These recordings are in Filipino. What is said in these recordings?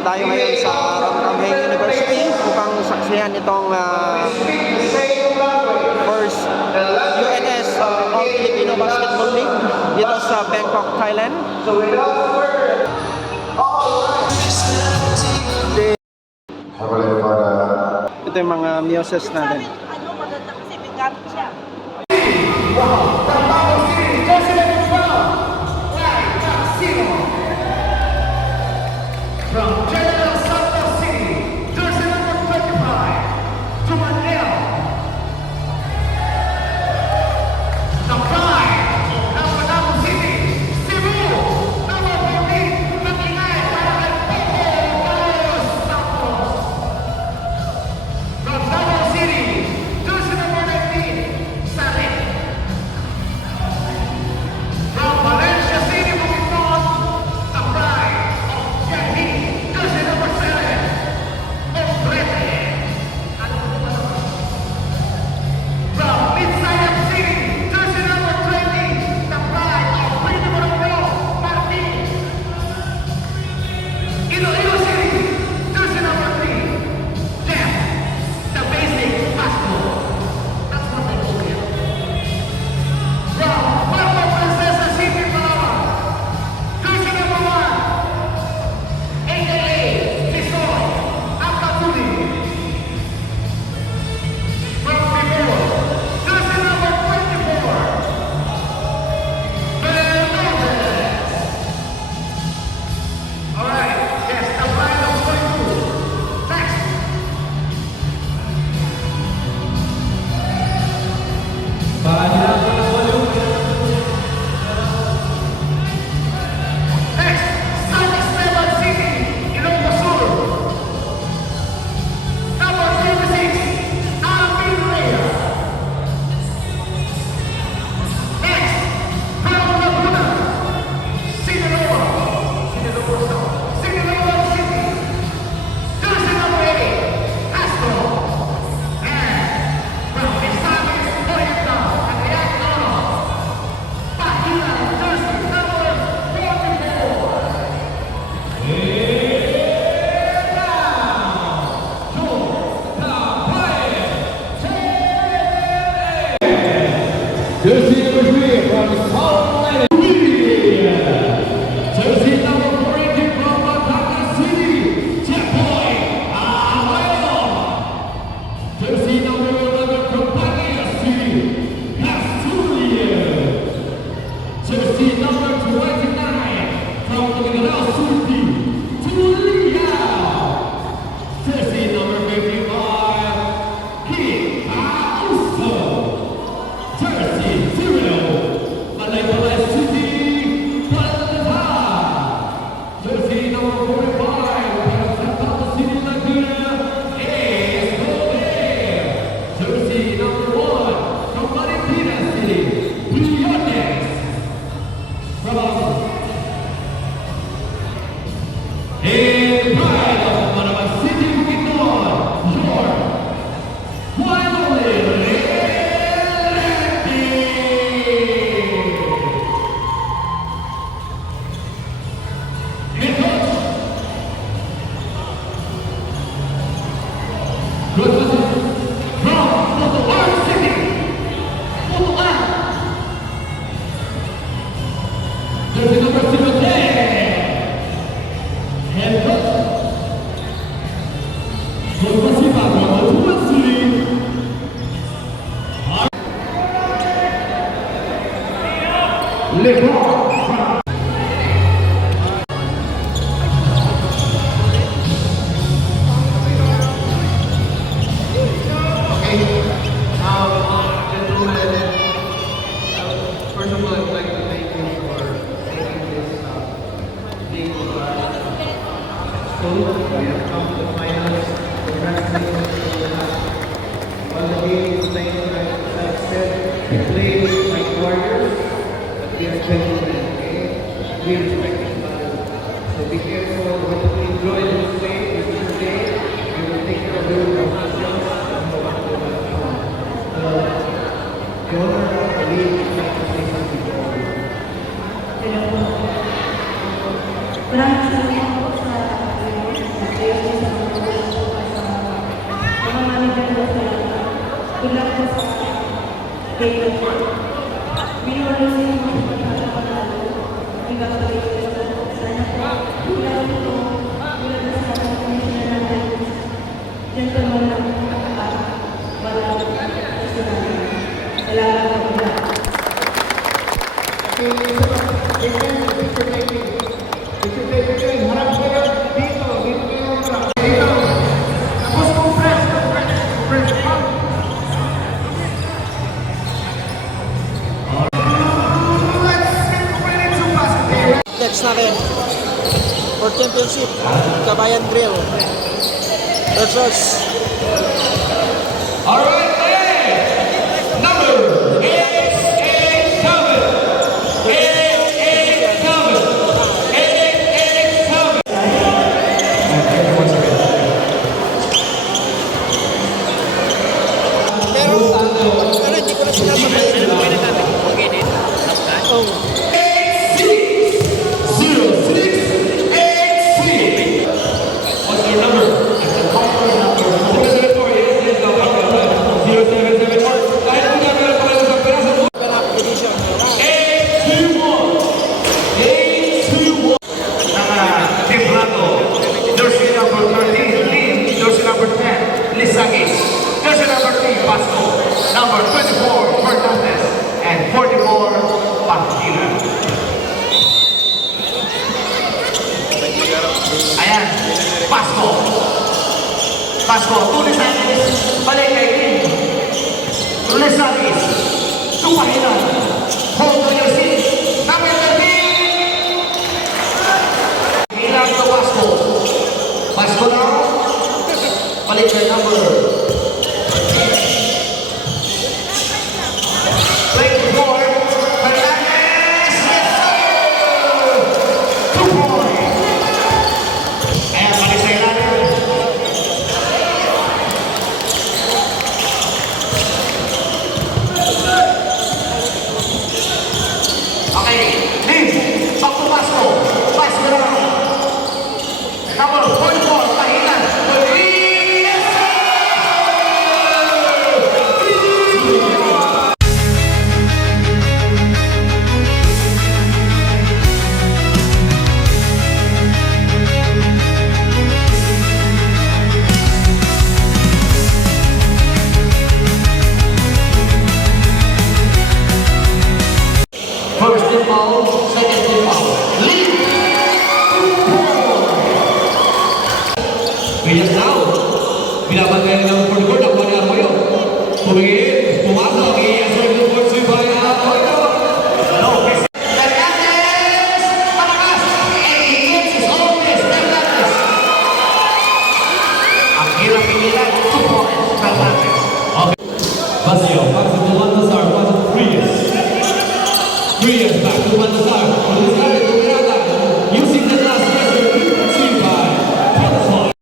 Nandito tayo ngayon sa Ramrameng University upang saksihan itong first UNS All Filipino Basketball League dito sa Bangkok, Thailand. Ito yung mga muses natin. Maganda kasi may gamit siya. From General Santos City, jersey number 25, Jumanel. The pride of Lapu-Lapu City, Cebu, number 14, nag-ingay para kay Popo Carlos Santos. From Davao City, jersey number 19, Sarit. From Valencia City, Bukidnon, the pride of Yahi, jersey number 7, Ombrete. From Midsayap City, jersey number 20, the pride of Pretty Morocco, Martin. Iloilo City, jersey number 3, Jeff, the basic basketball. That's what they call him. From Puerto Princesa City, Palawan, jersey number 1, aka Tisoy Akatuli. From Bicol, jersey number 24, Bernaldez. Alright, yes, the pride of 42. Next. Next, San Esteban City, Ilocos Sur. Number 36, Alvin Reyes. Next, from Laguna, Sinaloa City, jersey number 8, Castro. And from Misamis Oriental, Cagayan de Oro, Bahia, jersey number 44. Jersey number 3 from Salt Lake City. Jersey number 40 from Batangas City, Chapoy Abuelo. Jersey number 11 from Baguio City, Castulia. Jersey number 29 from Mindanao City, Tuliao. Jersey number 55, Kid Augusto. Jersey 0, Malaybalay City, Palapa. Jersey number 45, from Santa City, Laguna, Escobar. Jersey number 1, from Marikina City, Briones. From pride of Manama City, Bukidnon, York. Finally, head coach. Good position. From Botolan City, Botolan. Jersey number 10. Head coach. Good position from Botolan City. LeBron. First of all, I'd like to thank you for making this league so we have come to the finals. Congratulations to us. All the games played, as I've said, we played like warriors, but we respect each other, okay? We respect each other. So be careful, hopefully enjoy this play, this is the day. We will take care of your professionals and go back to the the owner of the league is like to say something to all. Maraming salamat po sa Good luck po sa day na po. Biniwala sa inyo mga pagkakapanalo. Congratulations po. Sana po. Kailangan po. Tulad na sa mga commissioner natin. Gentleman lang po. Wala po. Kailangan po. Next natin for championship, Kabayan Grill versus All right, hey! Number 887. 887. 887. pero hindi ko na sinasabay. Okay din. Oh. 0686. What's your number? Edition. 821. Templado. Jersey number 13, Lim. Jersey number 10, Lisagis. Jersey number 3, Pasco. Number 24, Fernandez. And 44, Pagkila. Ayan, Pasco. Pasco, Lisagis. Balik kay Lim. Lisagis. Tupahilan. Hold on your seat. Number 13. Hilang ke Pasco. Pasco now. Balik ke number. Play for Fernandez. Yes, sir. 2 points. Ayan, balik sa ilalim. Okay, Lim, back to Pasco. Pasco now. Number 44, Pahilan. Yes, sir. First team foul, second team foul. Lim. Bilas tahu. Bila pakai nomor 44 dapat dia Arroyo. Tumingin, pumasok. I-answer the board si Bayan Arroyo. No, Fernandez. Malakas. And he gets his own miss. Fernandez. Ang hirap pinilan. 2 points. Fernandez. Okay. Basio, back to the one to start. 3 years. 3 years back to one to start. Using the last measure, see by Telephone.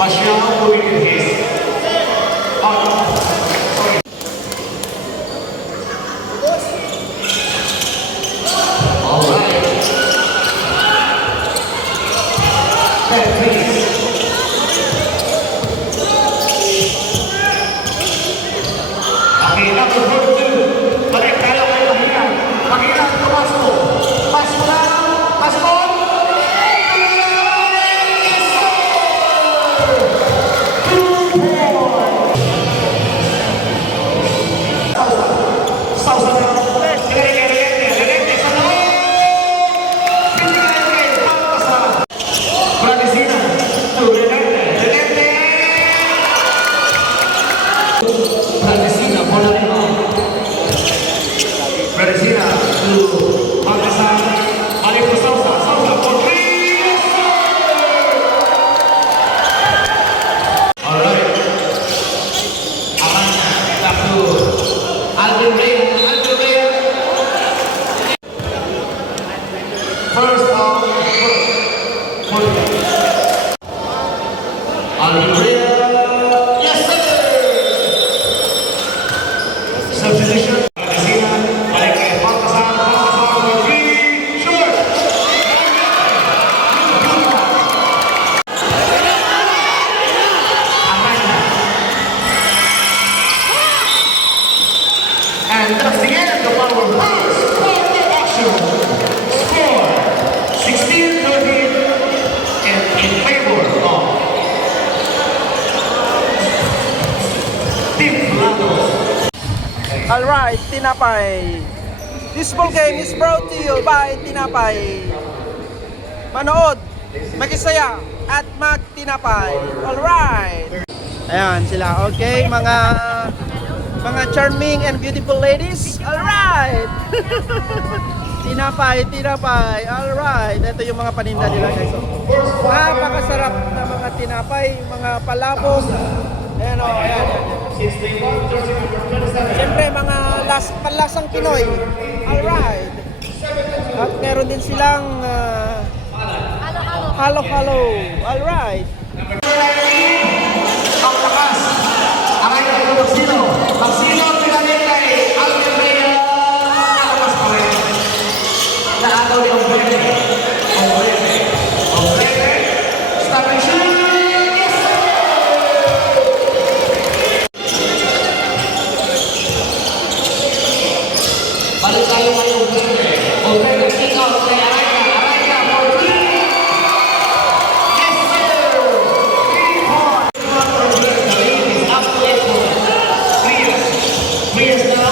Marcial will be his. All right. Set, please. Okay, number 42. Balik tayo kay Pahilan. Pahilan to Pasco. Pasco lang. Pasco. Bradesina. Medicina to Pangkasan. Balik to Sousa. Sousa for three. Yes, sir! Alright. Aranya. Back to Alvin Reyes. Alvin Reyes. First off, Alvin Reyes. Yes, sir! Substitution. Medicina. Balik kay Pangkasan. Pangkasan for three. Short. And that's the end of our first quarter action. Score 16-13 in favor of Team Latos. Alright, Tinapay. This ball game is brought to you by Tinapay. Manood, mag-isaya, at mag-Tinapay. Alright. Ayan sila, okay, mga charming and beautiful ladies. Alright. Tinapay, Tinapay. Alright. Ito yung mga paninda nila, guys. Napakasarap na mga tinapay, mga palabok. Ayan o, ayan. Siyempre, mga panlasang Pinoy. Alright. At meron din silang halo-halo. Alright. Ang lakas. Aray na ito Magsino. Magsino pinamit kay Alvin Reyes. Nalakas pa rin. Naagaw ni Ombrete. Ombrete. Ombrete. Stop and shoot. Yes, sir! Balik tayo kay Ombrete. Ombrete, kick out kay Araya. Araya for three. Yes, sir! 3 points. The lead is up to 8 points. Clears now.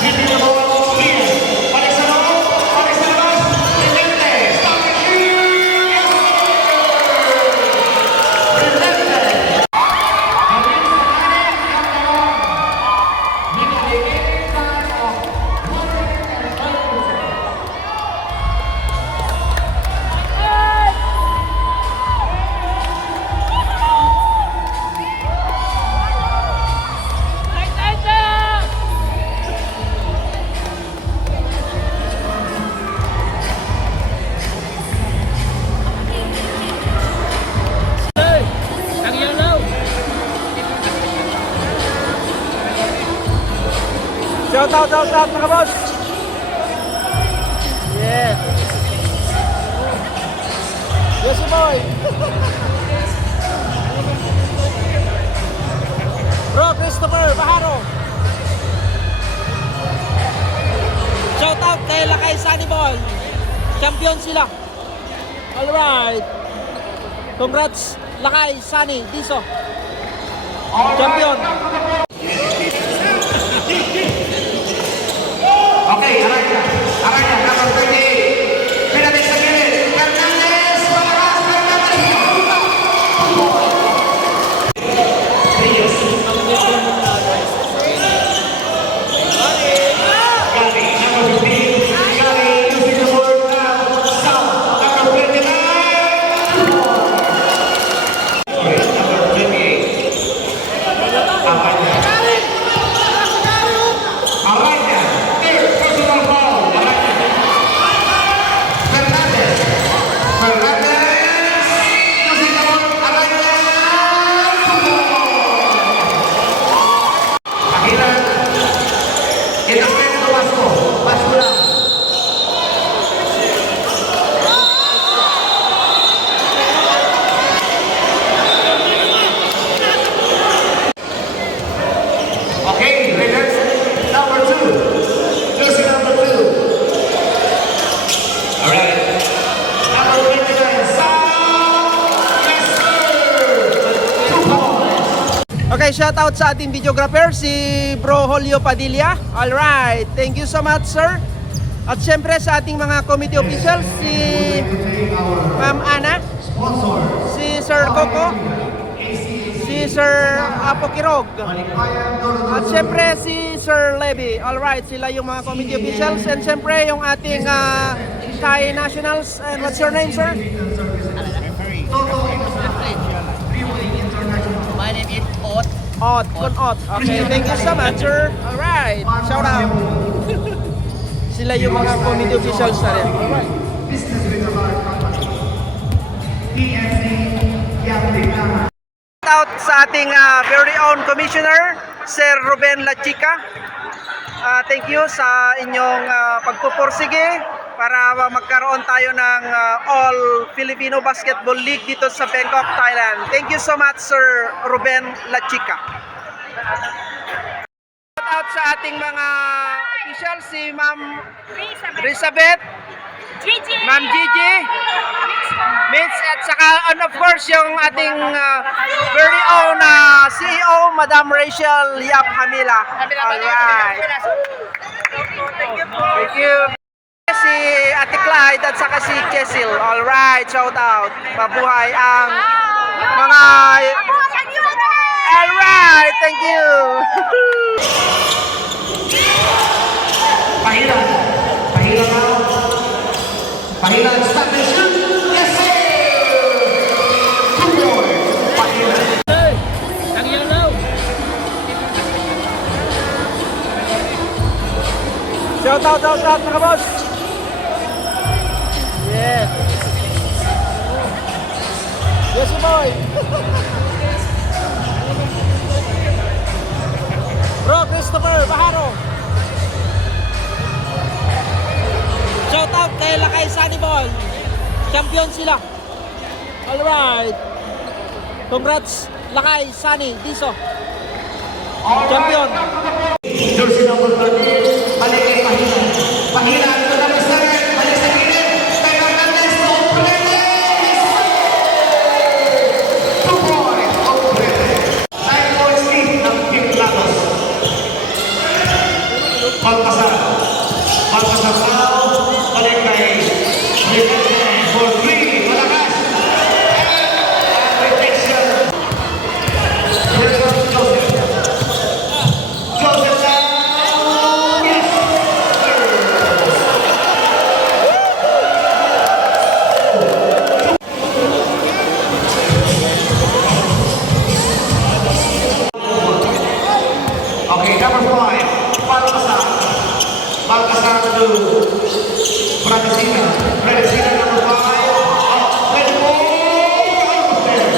Hitting the ball. Clears. Balik sa loob. Balik sa labas. Relente. Stop and shoot. Yes, sir! Relente. Shout out mga boss. Yeah. Yes, boy. Bro, Christopher Baharo. Shout out kay Lakay Sunny Ball. Champion sila. Alright. Congrats Lakay Sunny Diso. Champion. Okay, Araya. Araya, number 38. Pinabit sa gilid. Fernandez. Malakas. Fernandez. Reyes. Gary, number 15. Gary, using the board now. South, number 29. Okay, number 28. Araya. Araya. Third personal foul. Araya. Fernandez. Fernandez. Using the board. Araya. Akhirnya, kita main ke Vasco. Vasco lang. Okay, Raiders, number 2. Jersey number 2. Alright. Number 29, Sam. Yes, sir. 2 points. Okay, shout out sa ating videographer si Bro Julio Padilla. Alright, thank you so much sir. At syempre sa ating mga committee officials si Ma'am Ana, si Sir Coco, si Sir Apo Kirog, at syempre si Sir Levy. Alright, sila yung mga committee officials. And siyempre, yung ating Thai nationals. And what's your name, sir? My name is Ot. Ot, Kun Ot. Okay, thank you so much, sir. Alright, shout out. Sila yung mga committee officials na rin. Alright. Shout out sa ating very own commissioner, Sir Ruben Lachica. Thank you sa inyong pagpupursige para magkaroon tayo ng All Filipino Basketball League dito sa Bangkok, Thailand. Thank you so much, Sir Ruben Lachica. Shout out sa ating mga officials, si Ma'am Elizabeth, Gigi! Ma'am Gigi, Mitch, at saka and of course yung ating very own CEO, Madam Rachel Yap Hamila. Alright. Thank you. Si Ate Clyde at saka si Kesil. Alright, shout out. Mabuhay ang mga... Alright, thank you. Pahilan. Pahilan now. Pahilan, stop and shoot. Yes, sir! Good boy. Pahilan. Shout out mga boss. Yeah. Yes, boy. Bro, Christopher Baharo. Shout out kay Lakay Sunny Boy. Champion sila. Alright. Congrats Lakay Sunny Diso. Champion. Jersey number 30, balik kay Pahilan. Pahilan, ito na Mr. Balik sa gilid. Kay Hernandez, Obrete. 2 points, Obrete. 9 points lead ng Team Latos. Baltasar. Baltasar now, balik kay Hernandez for 3. Malakas. And rejection. Joseph. Joseph now. Yes. Okay, number 5, Baltasar. Baltasar to Bradesina. Bradesina number 5. Let it go. Almost there.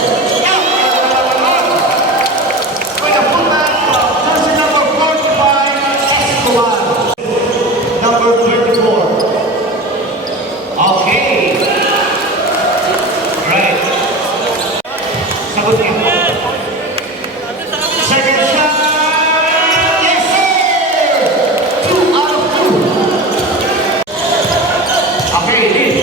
With a full back, jersey number 45, Escobar. Number 24. Okay. Right. Sagot niya. Second shot. Yes, sir. 2 out of 2. Okay, lead.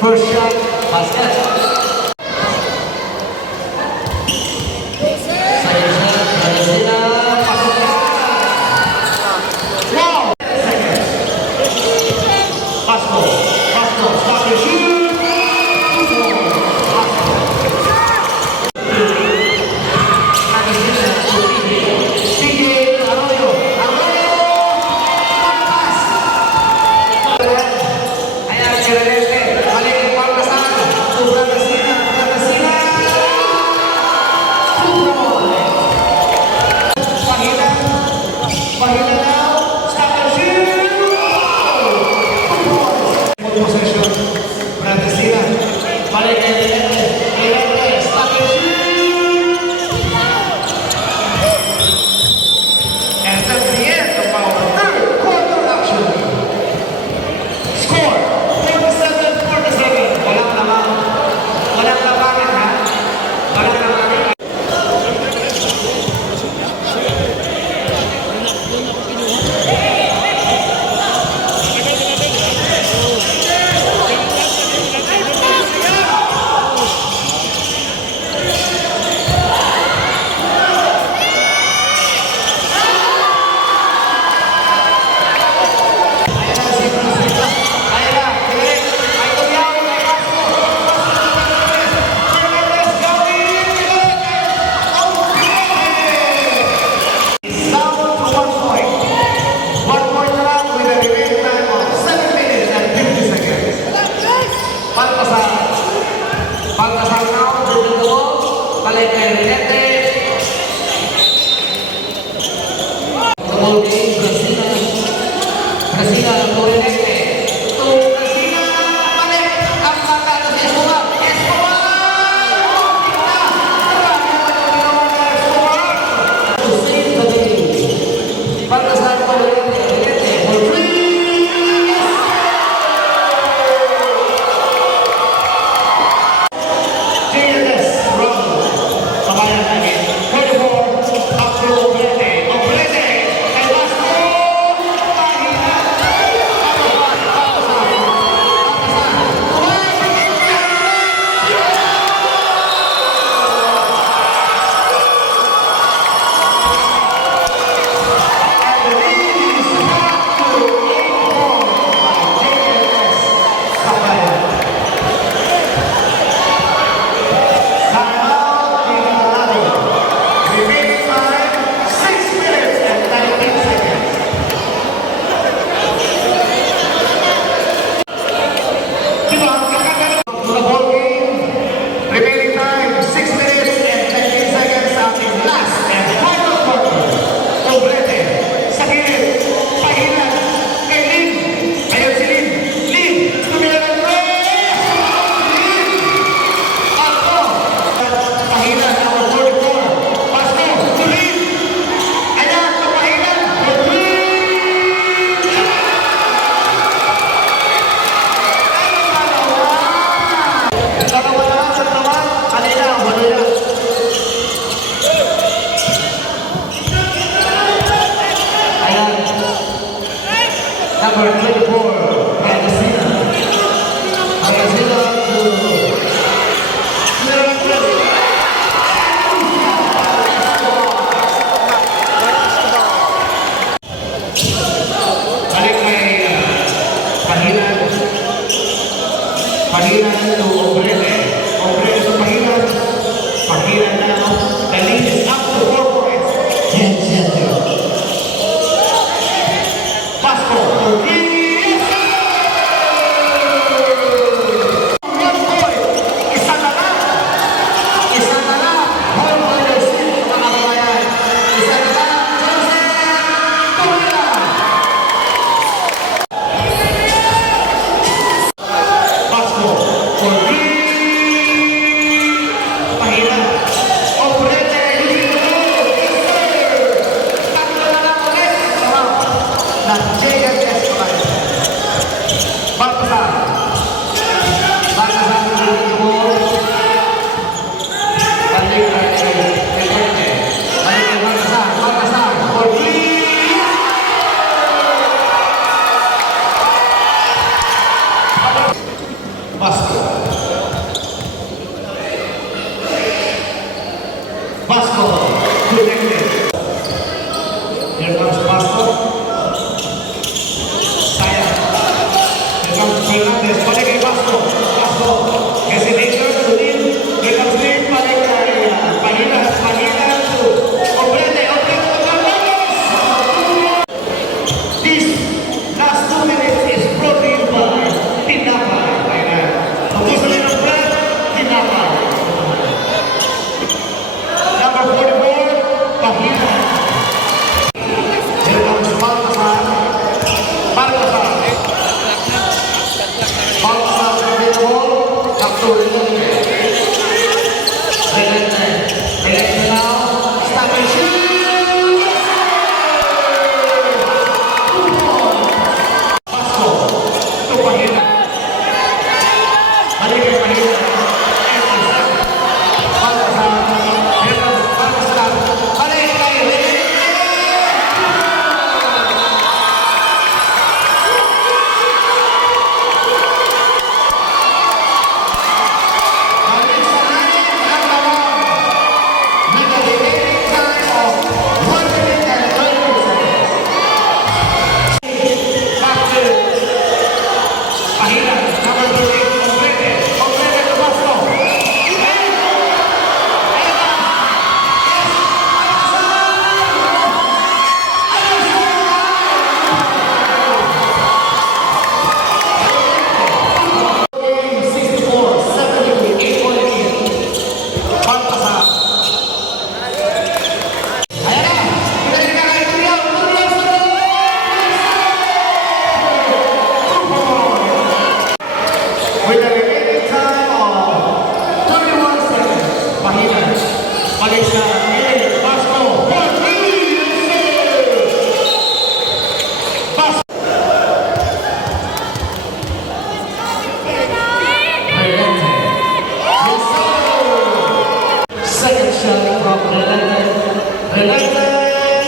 First shot, basket. Second shot, Brazil. Pasok na. Wow! Pasco, stop your shoot. And that's the end of our third quarter action. Score, 47-47. Walang lamang. Walang lamangan, ha? Walang lamangan. Number 24, Magazina. Magazina balik kay Pahilan. Pahilan to Ombrete. Ombrete to Pahilan. Pahilan now. The lead is up to 4 points. 10-0. Pasco. Vasco. Vasco, connected. Here comes Vasco. Saya. Here comes Fernandez. Balik kay Vasco. Vasco. Hesitator. Sunin. Here comes Lin. Balik kay Pahina. Pahina to Obrete. Obrete to Fernandez. This last 2 minutes is brought to you by Tinapay. Kung gusto rin ng brand, Tinapay. Number 44, Pahina. Here comes Baltasar. Baltasar. Baltasar from the ball. Back to Relente. Relente. Relente now. Stop and shoot. Vasco. To Pahina. Balik kay Pahina. Baltasar. Here comes Baltasar. Balik kay Relente. Balik sa anin ang lawang. With a remaining time of 1 minute and 30 seconds. Back to Pahina. Number 38, Obrete. Obrete to Vasco. Game 64-70, 8-point lead. Baltasar. Ayan na. Pinalik ka kay Turiao. Turiao sa with a remaining time of 31 seconds. Pahina. Balik sa Ilir. Vasco. For three. Vasco. Relente. Yes, sir. Second shot from Relente. Relente.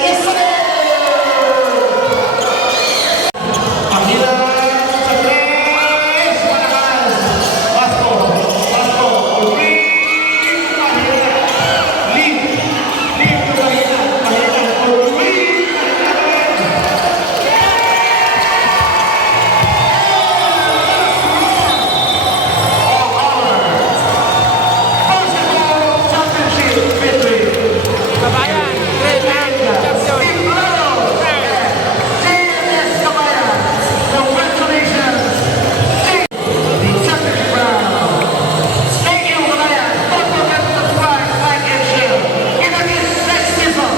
Yes, sir. Pahina sa tres. Malakas. Vasco. Vasco. Three. Pahina. Lead. Lead to Pahina. Pahina. Three. Basketball championship victory. Kabayan, great and champion. JMS Kabayan. Congratulations. The championship round. Thank you, Kabayan. Don't forget to subscribe, like, and share. Kita kits next season.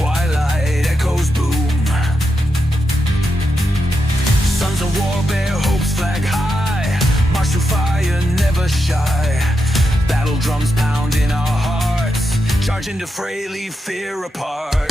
Twilight echoes boom. Sons of war bear hopes flag high. March through fire, never shy. Battle drums pound in our hearts. Charge into fray, leave fear apart.